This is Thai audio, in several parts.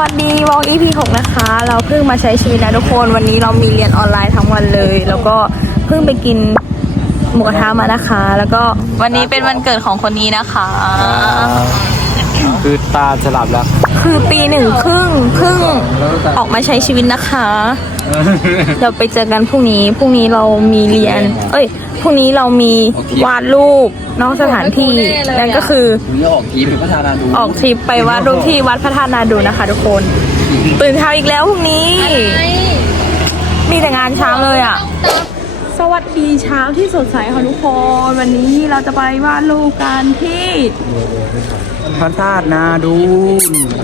วัสดีวอล์ก EP 6นะคะ เราเพิ่งมาใช้ชีวิตนะทุกคนวันนี้เรามีเรียนออนไลน์ทั้งวันเลย แล้วก็เพิ่งไปกินหมูกระทะมานะคะ แล้วก็วันนี้เป็นวันเกิดของคนนี้นะคะ คือตาจะหลับแล้ว คือตีหนึ่งครึ่งเพิ่งออกมาใช้ชีวิตนะคะ เดี๋ยวไปเจอกันพรุ่งนี้ พรุ่งนี้เรามีเรียน เอ้ย พรุ่งนี้เรามีวาดรูปนอกสถานที่ นั่นก็คือผมจะออกทีมพัฒนาดูออกทริปไปวาดรูปที่วัดพระธาตุนาดูนะคะ ทุกคน ตื่นเช้าอีกแล้วพรุ่งนี้ มีแต่งานเช้าเลยอะสวัสดีเช้าที่สดใสค่ะทุกคน วันนี้เราจะไปวาดรูปกันที่ พระธาตุนาดู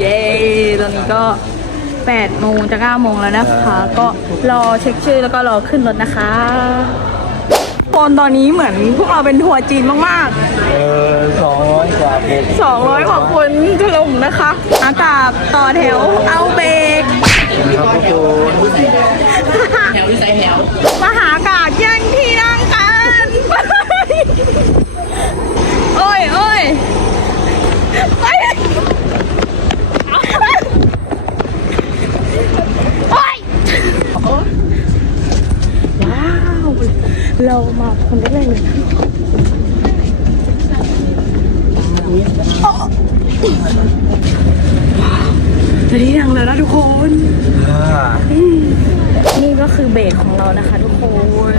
เย้ตอนนี้ก็8โมงจะ9โมงแล้วนะคะ ก็รอเช็คชื่อแล้วก็รอขึ้นรถนะคะคนตอนนี้เหมือนพวกเราเป็นทัวร์จีนมากเออสองร้อยกว่าเป็นๆ200กว่าคนถล่มนะคะ อากาศต่อแถวเอาเบรกครับทุกคนมหากาศแย่งที่นั่งกัน โอ้ยโอ้ยโอ้ยโอ้ยว้าว เรามาคนแรกเลยนะจะที่นั่งแล้วนะทุกคน อ่า นี่ก็คือ เบรกของเรานะคะทุกคน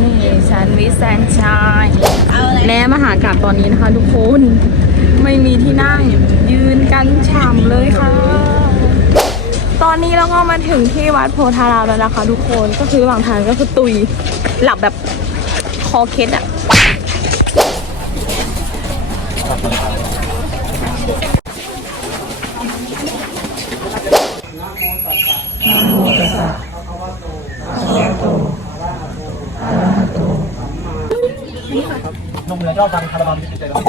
นี่แซนวิชแซนชายและมหากาบตอนนี้นะคะทุกคน ไม่มีที่นั่งยืนกันฉ่ำเลยค่ะ ตอนนี้เราก็มาถึงที่วัดโพธารามแล้วนะคะ ทุกคนก็คือระหว่างทางก็คือตุยหลับแบบคอเคล็ดอะ นมแล้วก็ฟังคาราบาลใจร้อน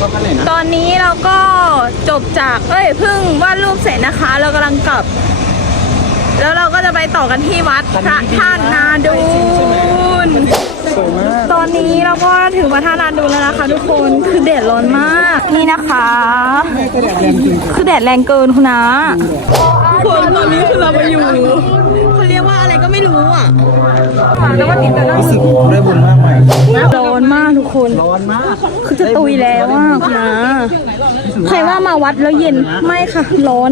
ก็กันเลยนะตอนนี้เราก็จบจากเอ้ยเพิ่งวาดรูปเสร็จนะคะ เรากำลังกลับ แล้วเราก็จะไปต่อกันที่วัดพระธาตุนาดูนสวยมากตอนนี้เราก็ถึงพระธาตุนาดูนแล้วนะคะทุกคนคือแดดร้อนมากนี่นะคะ คือแดดแรงเกินคุณนะคนตอนนี้คือเรามาอยู่เขาเรีย กว่าอะไรก็ไม่รู้อะแล้วว่าติดแต่นั่งรู้สึกได้บุญมากไหมร้อนมากทุกคน ร้อนมาก คือจะตุยแล้วอะคุณนะใครว่ามาวัดแล้วเย็น ไม่ค่ะ ร้อน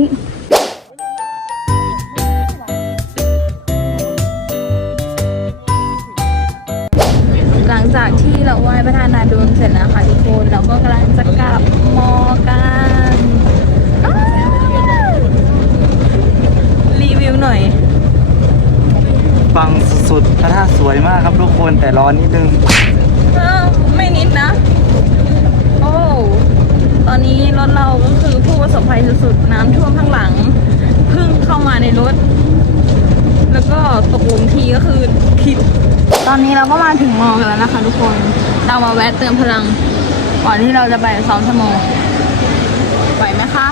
ครับทุกคนแต่ร้อนนิดนึงอ้าวไม่นิดนะ โอ้ ตอนนี้รถเราก็คือผู้ประสบภัยสุดๆน้ำท่วมข้างหลังเพิ่งเข้ามาในรถ แล้วก็ตกลุมทีก็คือผิด ตอนนี้เราก็มาถึงมอกันแล้วนะคะ ทุกคนเรามาแวะเติมพลัง ก่อนที่เราจะไปซ้อมสโมไหวไหมคะ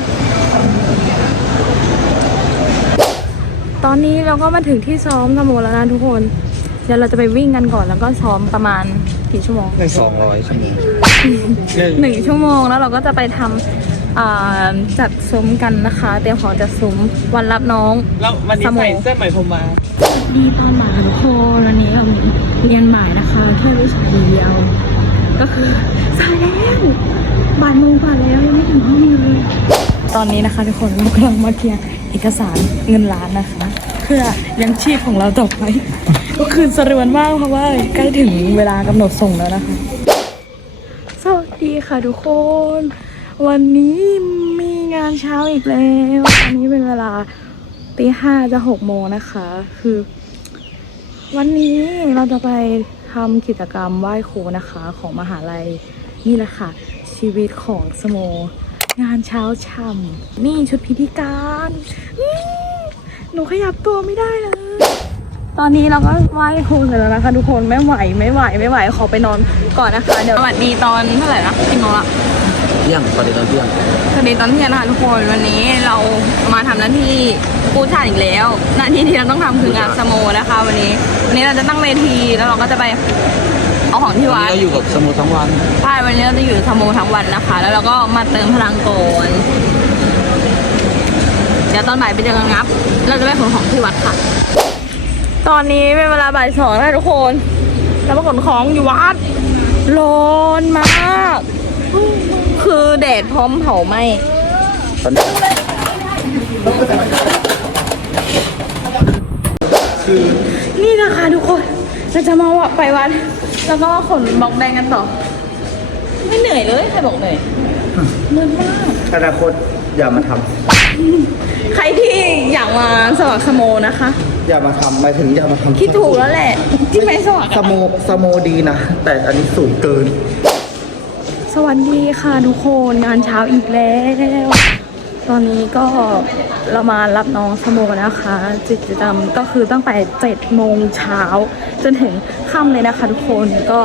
ตอนนี้เราก็มาถึงที่ซ้อมสโมแล้วนะทุกคน เดี๋ยวเราจะไปวิ่งกันก่อนแล้วก็ซ้อมประมาณกี่ชั่วโมงในสองร้อยชั่วโมงหนึ่งชั่วโมงแล้วเราก็จะไปทำอ่าจัดซุ้มกันนะคะ เตรียมของจัดซุ้มวันรับน้องแล้ววันนี้ใส่เสื้อใหม่ผมมาดีตอนบ่ายทุกคนวันนี้เราเรียนบ่ายนะคะแค่วิชาเดียว ก็คือสายแล้วบ่ายโมงกว่าแล้วยังไม่ถึงห้องเลยตอนนี้นะคะทุกคนเรากำลังมาเคลียร์เอกสารเงินล้านนะคะ เพื่อยังชีพของเราต่อไป ก็คือสรวนมากเพราะว่าใกล้ถึงเวลากำหนดส่งแล้วนะคะ สวัสดีค่ะทุกคน วันนี้มีงานเช้าอีกแล้วตอนนี้เป็นเวลาตีห้าจะหกโมงนะคะ คือ วันนี้เราจะไปทำกิจกรรมไหว้ครูนะคะ ของมหาลัยนี่แหละค่ะ ชีวิตของสโม งานเช้าช่ำนี่ชุดพิธีการ หนูขยับตัวไม่ได้เลย ตอนนี้เราก็ไหว้ครูเสร็จแล้วนะคะทุกคนไม่ไหวไม่ไหวไม่ไหวขอไปนอนก่อนนะคะเดี๋ยวสวัสดีตอนเท่าไหร่นะกี่โมงละเที่ยงตอนนี้ตอนเที่ยงสวัสดีตอนเที่ยงนะคะทุกคนวันนี้เรามาทำหน้าที่กู้ชาติอีกแล้ว หน้าที่ที่เราต้องทำคืองานสโมนะคะ วันนี้วันนี้เราจะตั้งเวทีแล้วเราก็จะไปเอาของที่วัดเราอยู่กับสมุทรทั้งวันใช่วันนี้เราจะอยู่สโมทั้งวันนะคะ แล้วเราก็มาเติมพลังก่อนเดี๋ยวตอนบ่ายไปเจอกันงับ เราจะไปขนของที่วัดค่ะ ตอนนี้เป็นเวลาบ่ายสองแล้วทุกคนเรามาขนของอยู่วัดร้อนมาก คือแดดพร้อมเผาไหมตอนนี้คือนี่นะคะทุกคน เราจะมาวัดไปวัด แล้วก็ขนบล็อกแดงกันต่อ ไม่เหนื่อยเลย ใครบอกเหนื่อยเหนื่อยมาก อนาคตอย่ามาท ใครที่อยากมาสมัครสโมนะคะำอย่ามาทำหมายถึงอย่ามาทำคิดถูกแล้วแหละ ที่ไม่สมัครสโมสโมดีนะ แต่อันนี้สูงเกิน สวัสดีค่ะทุกคนงานเช้าอีกแล้ว ตอนนี้ก็เรามารับน้องสโมนะคะกิจกรรมก็คือตั้งแต่7โมงเช้าจนถึงค่ำเลยนะคะทุกคนก็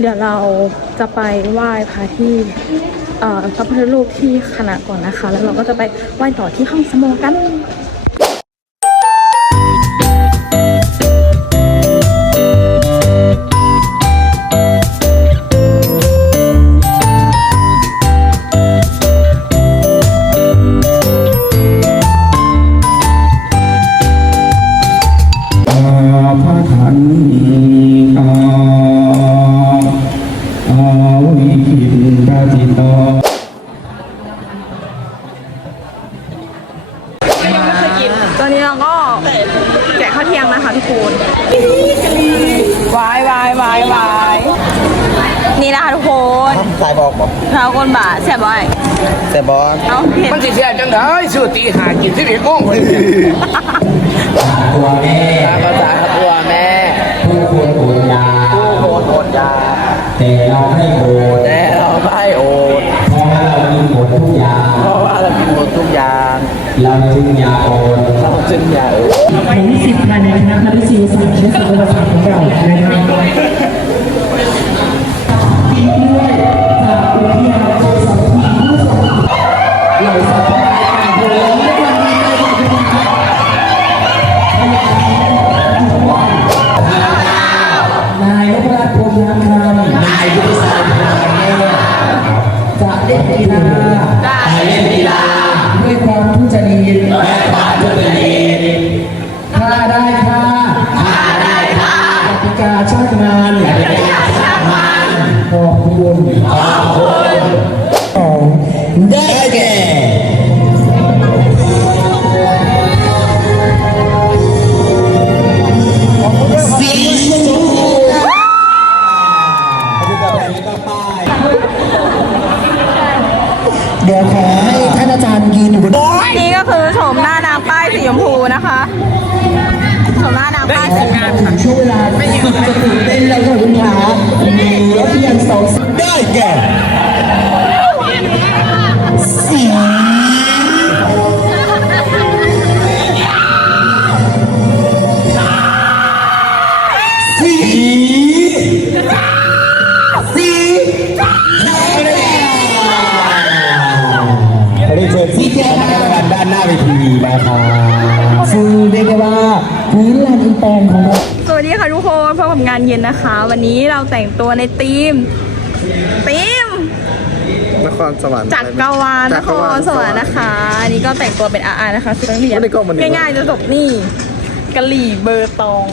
เดี๋ยวเราจะไปไหว้พระที่เอ่อ พระพุทธรูปที่คณะก่อนนะคะ แล้วเราก็จะไปไหว้ต่อที่ห้องสโมกัน นี่นะคะทุกคนสายบอกบอกเราคนบาทแซ่บไว้แต่บอสเอาเผ็ดมันสิเสียจังได้ซื้อตีหากินที่นี่ก้องเลยตัวแม่ตามภาษาตัวแม่ผู้ควรโอนยาผู้โหดโหดยาแต่เราให้โอนแต่เราไม่โอดเพราะว่าเรามีหมดทุกอย่างเพราะว่าเรากินหมดทุกอย่างเราจึงอยาโอนเราจึงอย่าเออในนิสิตภายในคณะคณะศิลปศาสตร์และศิลปศาสตร์ของเรานะครับ ล่นกีฬาจะเล่นกีฬาด้วยความทุจริตและความทุจริตค่าได้ค่าค่าได้ค่ากติกาช่างงานกติกาช่างงานขอบคุณขอบคุณของได้ นเย็นนะคะ วันนี้เราแต่งตัวในธีมธีมนครสวรรค์จักรวาลนจัคกรวารลสวรรค์นะคะอันนี้ก็แต่งตัวเป็นอาร์นะคะชุดนักเรียนวันนี้ก็วันนี้ง่ายๆจะจบนี่กะหรี่เบอร์ตอง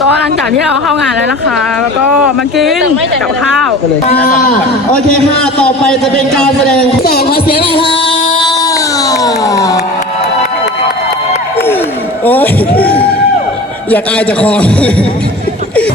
ก็หลังจากที่เราเข้างานแล้วนะคะ แล้วก็มากินกับข้าวโอเคค่ะต่อไปจะเป็นการแสดงสองขอเสียงหน่อยค่ะโอ้ยอยากอายจะคอ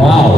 ว้าว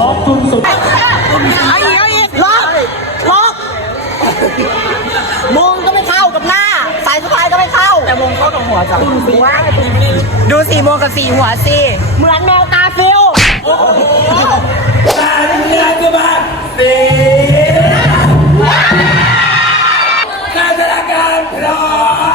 ของคุณสุดเอาอีกเอาอีกล็อกล็อกมงก็ไม่เข้ากับหน้า สายสะพายก็ไม่เข้า แต่มงเข้าตรงหัวจ้ะดูสี่มงกับสี่หัวสิ เหมือนแมวตาฟิวตาเงินก็มาสีการจัดการพร้อม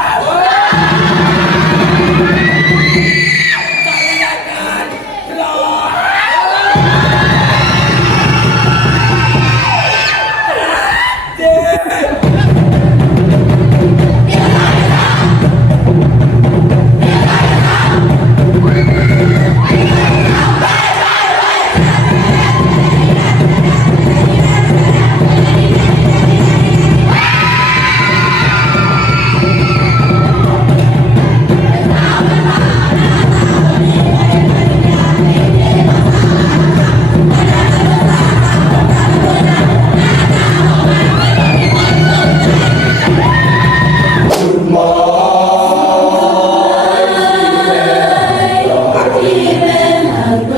เป็นห่างไก